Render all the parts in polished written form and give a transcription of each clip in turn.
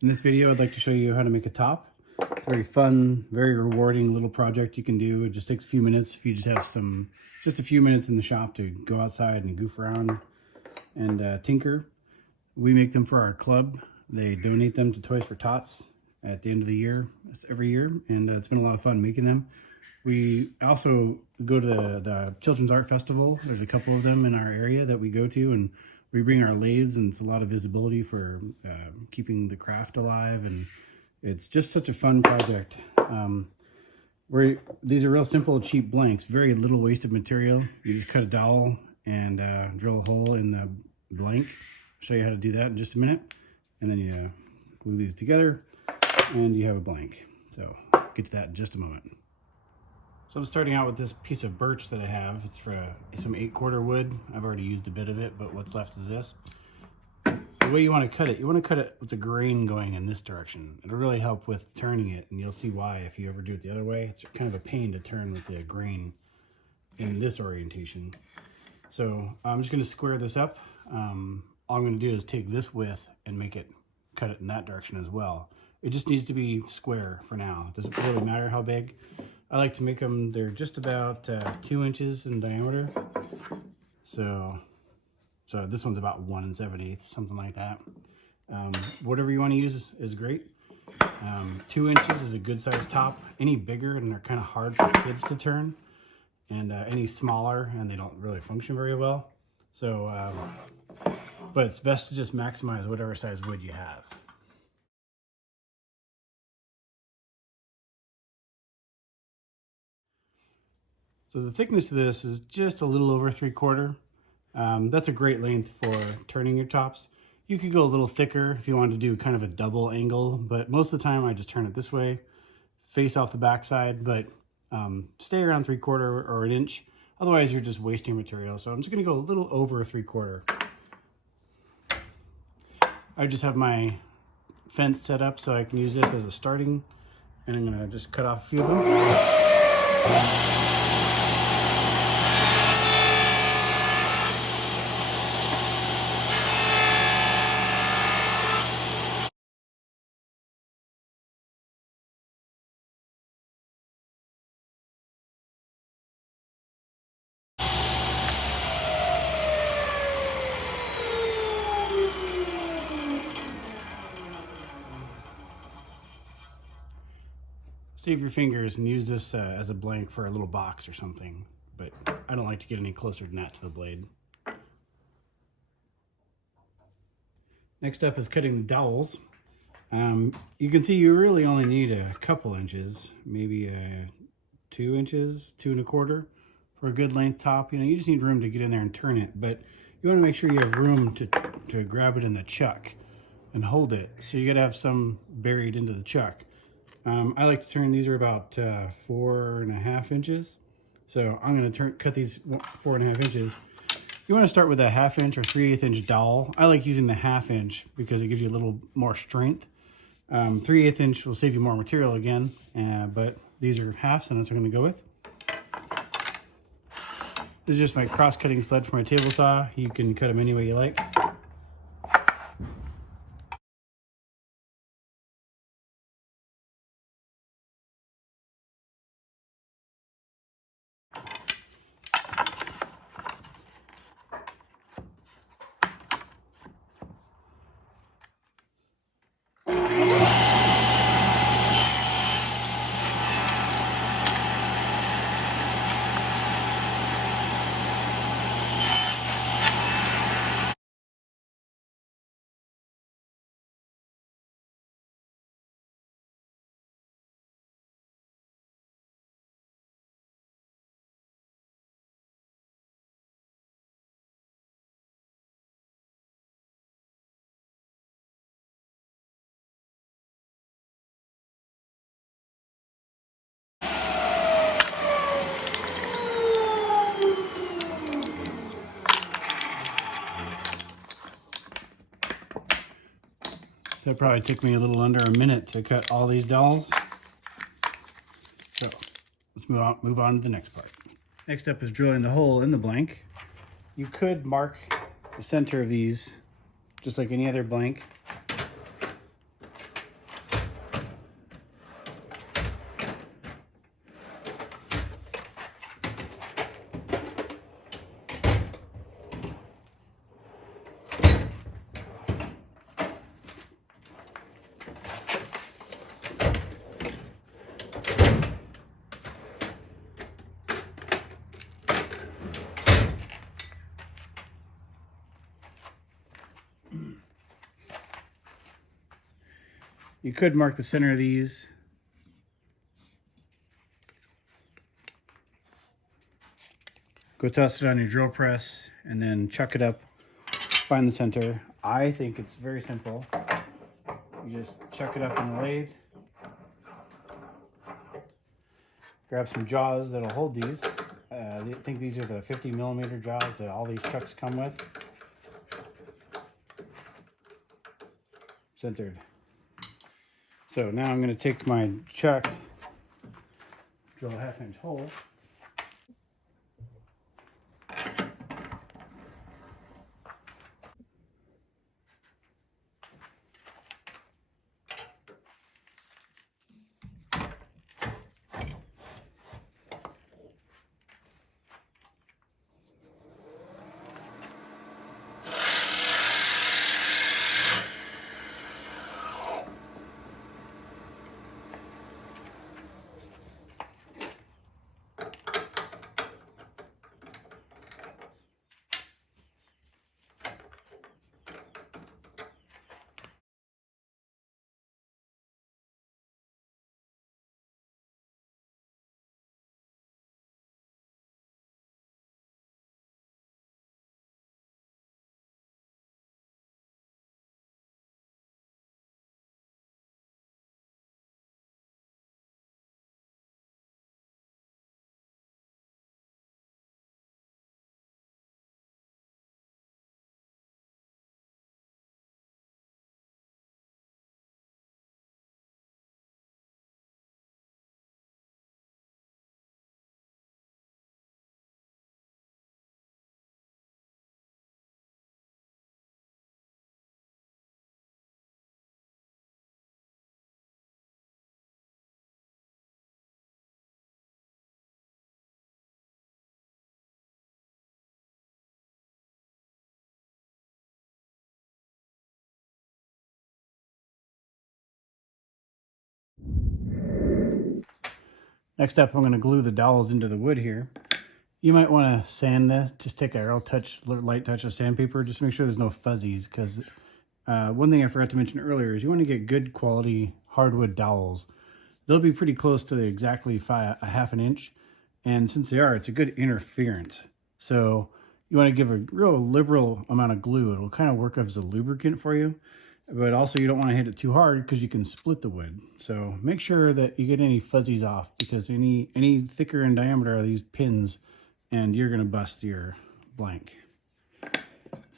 In this video, I'd like to show you how to make a top. It's a very fun, very rewarding little project you can do. It just takes a few minutes if you just have just a few minutes in the shop to go outside and goof around and tinker. We make them for our club. They donate them to Toys for Tots at the end of the year, every year, and it's been a lot of fun making them. We also go to the Children's Art Festival. There's a couple of them in our area that we go to, and we bring our lathes, and it's a lot of visibility for keeping the craft alive, and it's just such a fun project. These are real simple, cheap blanks, very little wasted material. You just cut a dowel and drill a hole in the blank. I'll show you how to do that in just a minute. And then you glue these together and you have a blank. So I'll get to that in just a moment. So I'm starting out with this piece of birch that I have. It's for some 8/4 wood. I've already used a bit of it, but what's left is this. The way you want to cut it, you want to cut it with the grain going in this direction. It'll really help with turning it, and you'll see why if you ever do it the other way. It's kind of a pain to turn with the grain in this orientation. So I'm just going to square this up. All I'm going to do is take this width and cut it in that direction as well. It just needs to be square for now. It doesn't really matter how big. I like to make them, they're just about 2 inches in diameter. So this one's about 1 7/8, something like that. Whatever you want to use is great. 2 inches is a good size top. Any bigger and they're kind of hard for kids to turn, and any smaller and they don't really function very well. So, but it's best to just maximize whatever size wood you have. So the thickness of this is just a little over 3/4. That's a great length for turning your tops. You could go a little thicker if you wanted to do kind of a double angle, but most of the time I just turn it this way, face off the backside, but stay around 3/4 or an inch. Otherwise you're just wasting material. So I'm just gonna go a little over 3/4. I just have my fence set up so I can use this as a starting, and I'm gonna just cut off a few of them. Save your fingers and use this as a blank for a little box or something, but I don't like to get any closer than that to the blade. Next up is cutting the dowels. You can see you really only need a couple inches, maybe 2 inches, 2 1/4 for a good length top. You know, you just need room to get in there and turn it, but you want to make sure you have room to grab it in the chuck and hold it. So you got to have some buried into the chuck. I like to turn, these are about 4 1/2 inches. So I'm going to cut these 4 1/2 inches. You want to start with a 1/2 inch or 3/8 inch dowel. I like using the 1/2 inch because it gives you a little more strength. 3/8 inch will save you more material again, but these are halves, and that's what I'm going to go with. This is just my cross-cutting sled for my table saw. You can cut them any way you like. So it probably took me a little under a minute to cut all these dowels. So let's move on to the next part. Next up is drilling the hole in the blank. You could mark the center of these just like any other blank. You could mark the center of these. Go toss it on your drill press and then chuck it up, find the center. I think it's very simple. You just chuck it up in the lathe. Grab some jaws that'll hold these. I think these are the 50mm jaws that all these chucks come with. Centered. So now I'm going to take my chuck, drill a 1/2 inch hole. Next up, I'm going to glue the dowels into the wood here. You might want to sand this. Just take a light touch of sandpaper, just to make sure there's no fuzzies. Because one thing I forgot to mention earlier is you want to get good quality hardwood dowels. They'll be pretty close to exactly a 1/2 inch. And since they are, it's a good interference. So you want to give a real liberal amount of glue. It'll kind of work as a lubricant for you. But also you don't want to hit it too hard because you can split the wood. So make sure that you get any fuzzies off, because any thicker in diameter are these pins and you're going to bust your blank.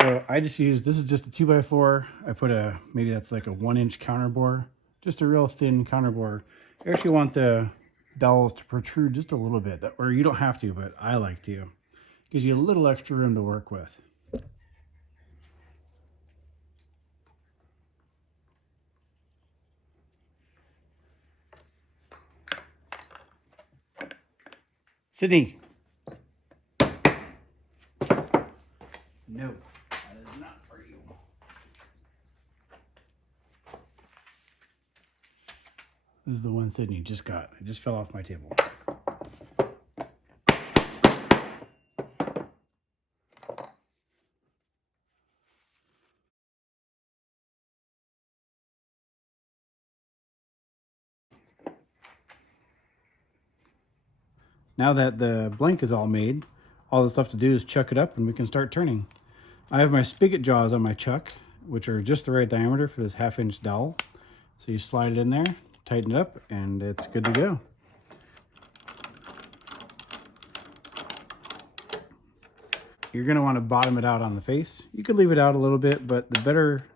So I just used, this is just a 2x4. I put maybe that's like a 1-inch counter bore, just a real thin counter bore. You actually want the dowels to protrude just a little bit, or you don't have to, but I like to. Gives you a little extra room to work with. Sydney. No, that is not for you. This is the one Sydney just got. It just fell off my table. Now that the blank is all made, all that's left to do is chuck it up and we can start turning. I have my spigot jaws on my chuck, which are just the right diameter for this 1/2 inch dowel. So you slide it in there, tighten it up, and it's good to go. You're going to want to bottom it out on the face. You could leave it out a little bit, but the better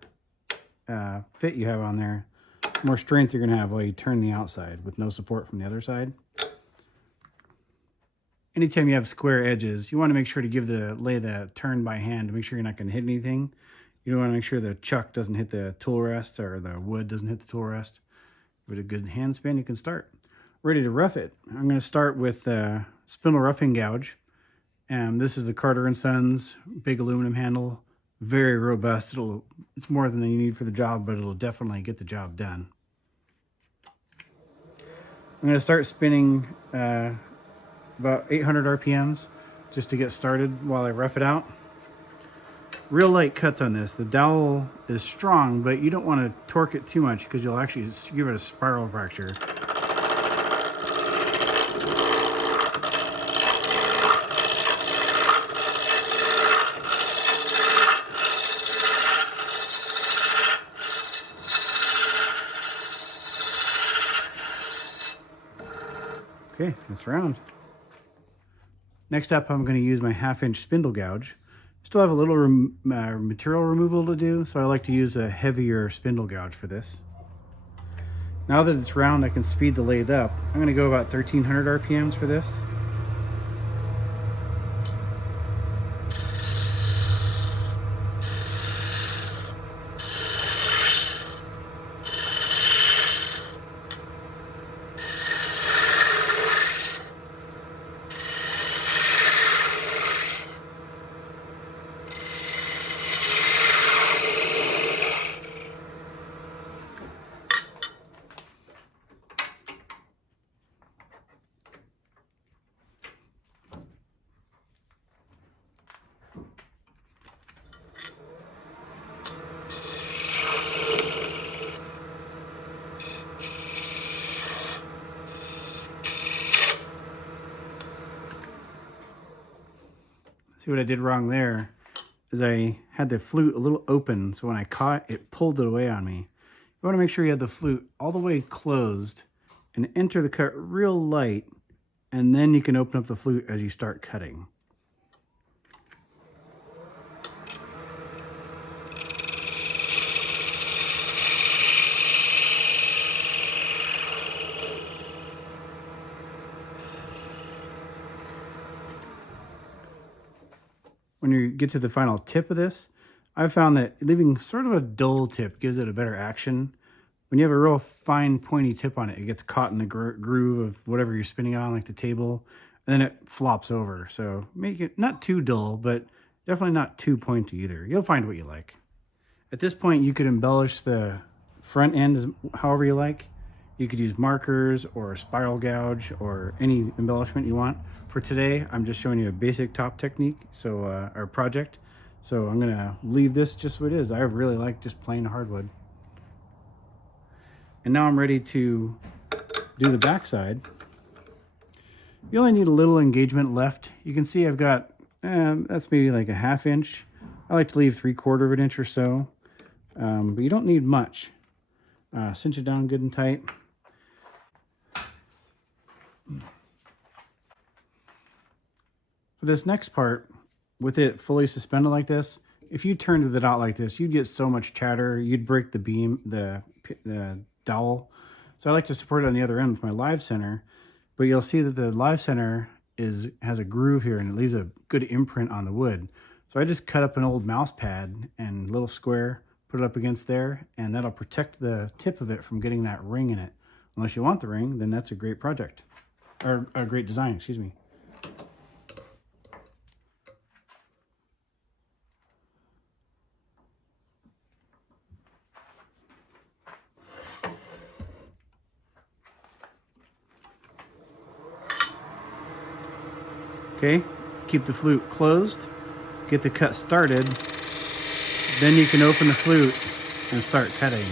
fit you have on there, the more strength you're going to have while you turn the outside with no support from the other side. Anytime you have square edges, you want to make sure to lay the turn by hand to make sure you're not going to hit anything. You want to make sure the chuck doesn't hit the tool rest, or the wood doesn't hit the tool rest. With a good hand spin, you can start. Ready to rough it. I'm going to start with spindle roughing gouge. This is the Carter & Sons big aluminum handle. Very robust. It's more than you need for the job, but it'll definitely get the job done. I'm going to start spinning about 800 RPMs just to get started while I rough it out. Real light cuts on this. The dowel is strong, but you don't want to torque it too much because you'll actually give it a spiral fracture. Okay, that's round. Next up, I'm going to use my 1/2-inch spindle gouge. Still have a little material removal to do, so I like to use a heavier spindle gouge for this. Now that it's round, I can speed the lathe up. I'm going to go about 1300 RPMs for this. See what I did wrong there is I had the flute a little open, so when I caught it, pulled it away on me. You want to make sure you have the flute all the way closed and enter the cut real light, and then you can open up the flute as you start cutting. When you get to the final tip of this, I've found that leaving sort of a dull tip gives it a better action. When you have a real fine pointy tip on it, it gets caught in the groove of whatever you're spinning it on, like the table, and then it flops over. So make it not too dull, but definitely not too pointy either. You'll find what you like. At this point, you could embellish the front end however you like. You could use markers or a spiral gouge or any embellishment you want. For today, I'm just showing you a basic top technique, so our project. So I'm gonna leave this just what it is. I really like just plain hardwood. And now I'm ready to do the backside. You only need a little engagement left. You can see I've got, that's maybe like a 1/2 inch. I like to leave 3/4 of an inch or so, but you don't need much. Cinch it down good and tight. For this next part, with it fully suspended like this, if you turned it out like this, you'd get so much chatter, you'd break the beam, the dowel. So I like to support it on the other end with my live center, but you'll see that the live center has a groove here and it leaves a good imprint on the wood. So I just cut up an old mouse pad and a little square, put it up against there, and that'll protect the tip of it from getting that ring in it. Unless you want the ring, then that's a great project, or a great design, excuse me. Okay, keep the flute closed, get the cut started, then you can open the flute and start cutting.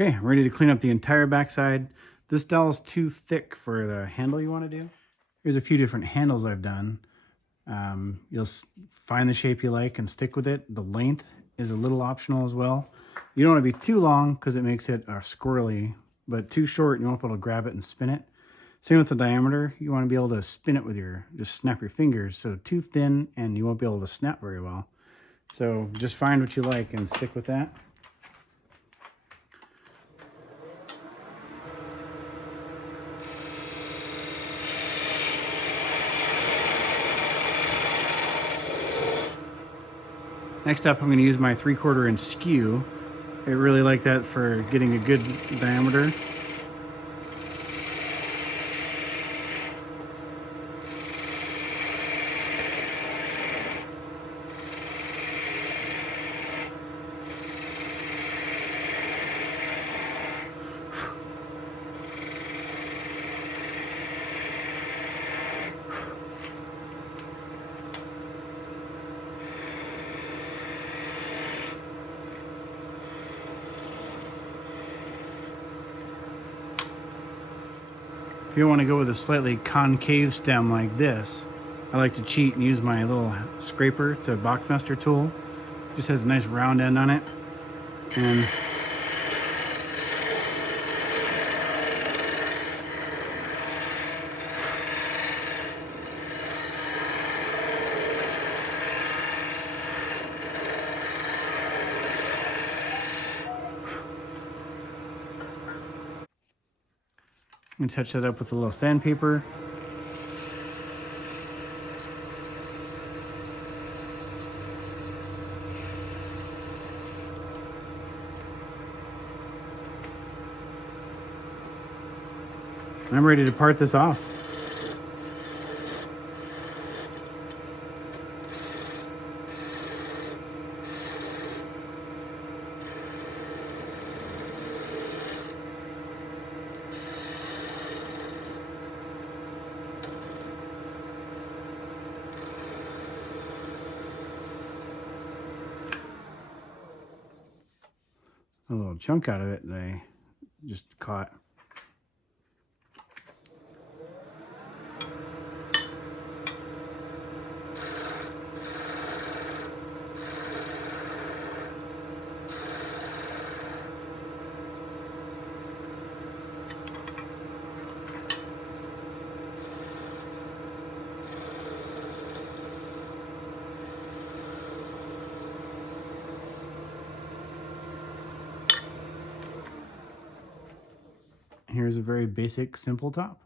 Okay, I'm ready to clean up the entire backside. This dowel is too thick for the handle you want to do. Here's a few different handles I've done. You'll find the shape you like and stick with it. The length is a little optional as well. You don't want to be too long because it makes it squirrely, but too short, you won't be able to grab it and spin it. Same with the diameter. You want to be able to spin it with just snap your fingers. So too thin and you won't be able to snap very well. So just find what you like and stick with that. Next up, I'm going to use my 3/4 inch skew. I really like that for getting a good diameter. If you want to go with a slightly concave stem like this, I like to cheat and use my little scraper. It's a Boxmaster tool. Just has a nice round end on it. And I'm going to touch that up with a little sandpaper. I'm ready to part this off. A little chunk out of it that I just caught. Here's a very basic, simple top.